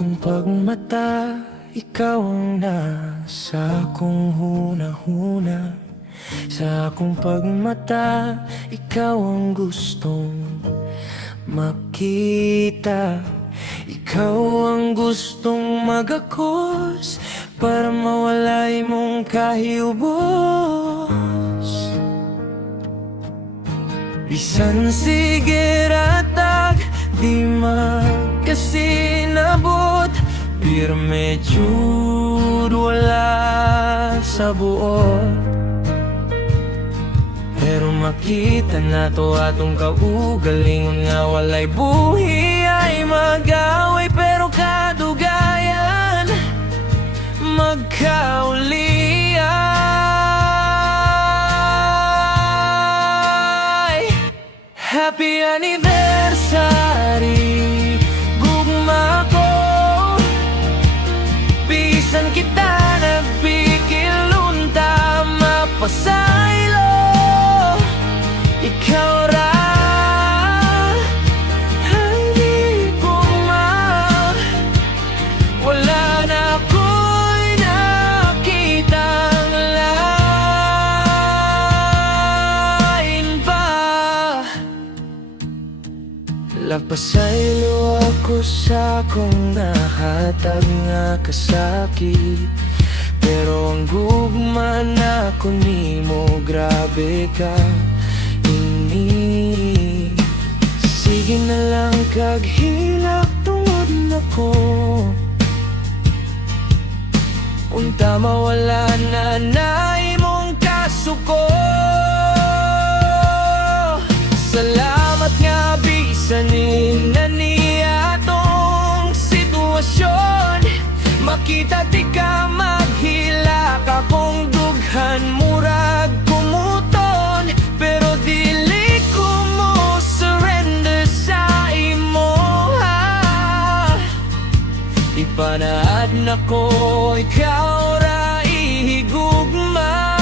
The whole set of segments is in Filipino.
akong pagmata, ikaw ang nasa akong hunahuna. Sa akong pagmata, ikaw ang gustong makita. Ikaw ang gustong magakos para mawalay mong kahiyubos. Bisan sige ratag, di magkasinabot. Pirme jud wala sa buot. Pero makita na to atong kaugalingon nga walay buhi ay mag-away. Pero kadugayan magkauli. Happy anniversary, gugma ko. Bisan kita nagpikilunta, mapasaylo. Ikaw ra ang di gugma. Wala na ako'y nakitang lain pa. Lapasaylo ako sa akong nahatag nga kasakit. Pero ang gugma na ko nimo, grabe ka ini. Sige na lang kag hilak tungod na ko. Unta mawala na imong kasuko. Salamat nga bisanin na niya tong sitwasyon. Makita di ka maghilak akong dughan murag kumuton. Pero dili ko mo surrender sa imo ha. Ipanaad na ko ikaw ra ihigugma.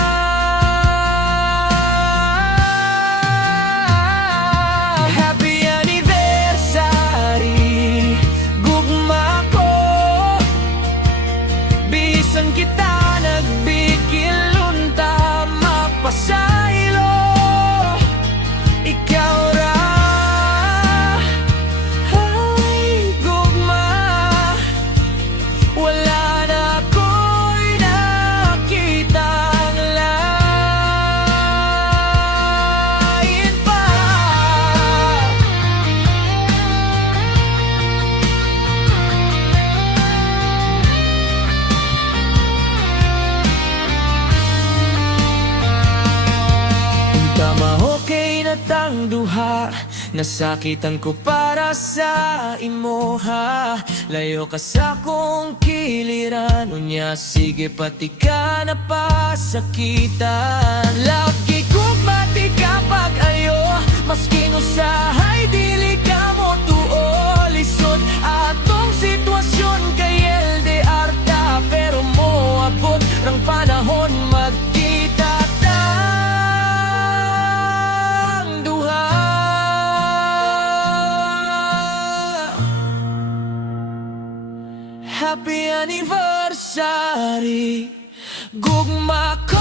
Happy anniversary, gugma ko. Bisan kita nagbikilunta, mapasaylo. Ikaw ra ay gugma. Wala na ako'y nakitang lain pa. Tama, okay na tang duha. Nasakitan ko para sa imo ha. Layo ka sa kong kiliran. Unya sige pati ka na pasakitan. Lagi kong mati kapag ayo. Maski usahay dili ka mo tuo. Lisod atong sitwasyon kay LDR ta. Pero mo abot rang panahon magkita ta. Happy anniversary, gugma ko.